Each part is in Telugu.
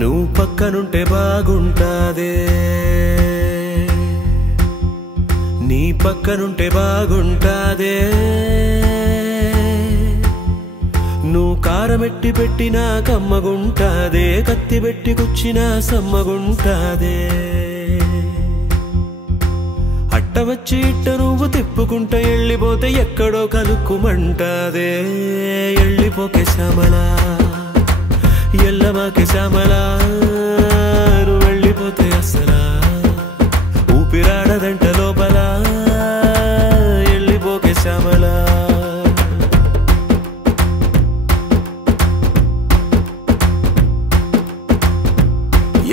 నువ్వు పక్కనుంటే బాగుంటాదే నీ పక్కనుంటే బాగుంటాదే నువ్వు కారమెట్టి పెట్టినా కమ్మగుంటాదే కత్తి పెట్టి కుచ్చినా సమ్మగుంటాదే అట్ట వచ్చి ఇట్ట నువ్వు తిప్పుకుంటా ఎళ్ళిపోతే ఎక్కడో కలుక్కుమంటాదే ఎళ్ళిపోకే శ్యామలా ఎల్లమాకే శ్యామలా నువ్వు వెళ్ళిపోతే అసలా ఊపిరాడదంట లోపల ఎళ్ళిపోకే శ్యామలా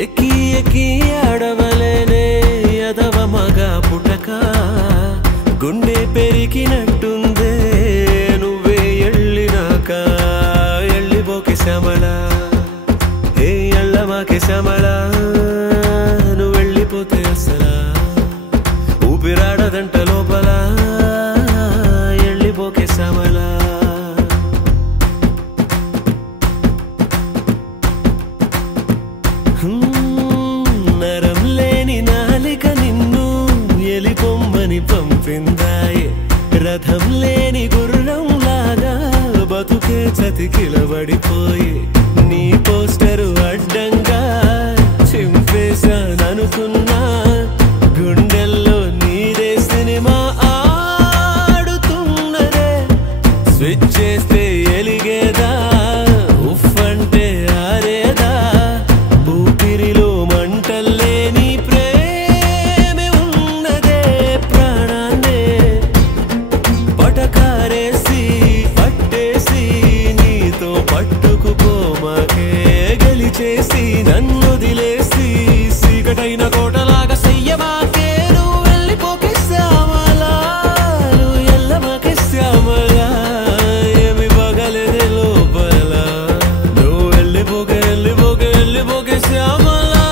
ఎక్కి ఎక్కి ఆడవలేనే అదవ మగ పుటక గుండె పెరిగినట్టుందే నువ్వే ఎళ్ళినాక ఎళ్ళిపోకే శ్యామలా ఏ ఎళ్ళమాకే శ్యామలా నువ్వు వెళ్ళిపోతే అసలా ఊపిరాడదంట లోపల ఎళ్ళిపోకే శ్యామలా నరం లేని నాలిక నిన్ను ఎలిపొమ్మని పంపిందాయే రథం లేని గుర్రం లాగా బతుకే చతికిలబడిపోయి నీ పోస్టరు అడ్డంగా చింపేశాననుకున్నా గుండెల్లో నీదే సినిమా ఆడుతున్నదే స్విచ్ చేస్తే ఎలిగేదా ఉఫ్ అంటే ఆరేదా ఊపిరిలో మంటల్లే నీ ప్రేమే ఉన్నదే ప్రాణాన్నే పటకారేసి పట్టేసి నీతో పట్టుకుపోమాకే గెలిచేసి నన్ను వదిలేసి సీకటైన కోటలాగా చెయ్యమాకే నువ్వు వెళ్ళిపోకే శ్యామలా నువ్వు ఎల్లమాకే శ్యామలా ఏమి పగలేదే లోపల నువ్వు వెళ్ళిపోకే వెళ్ళిపోకే వెళ్ళిపోకే శ్యామలా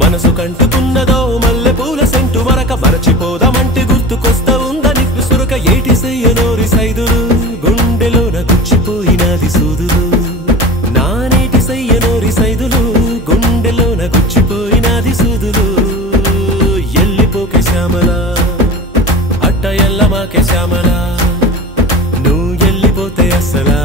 మనసు కంటుకున్నదో మల్లె పూల సెంటు మరక మరచిపోదామంటే గుర్తుకొస్తా ఉందని సురక ఏటి సయ్యనోరి సైదులు గుండెలోన గుచ్చిపోయినది సూదులు నానేటి సయ్యనోరి సైదులు గుండెలోన గుచ్చిపోయినది సూదులు ఎల్లిపోకే శ్యామలా అట్ట ఎల్లమాకే శ్యామలా నువ్వు ఎల్లిపోతే అసలా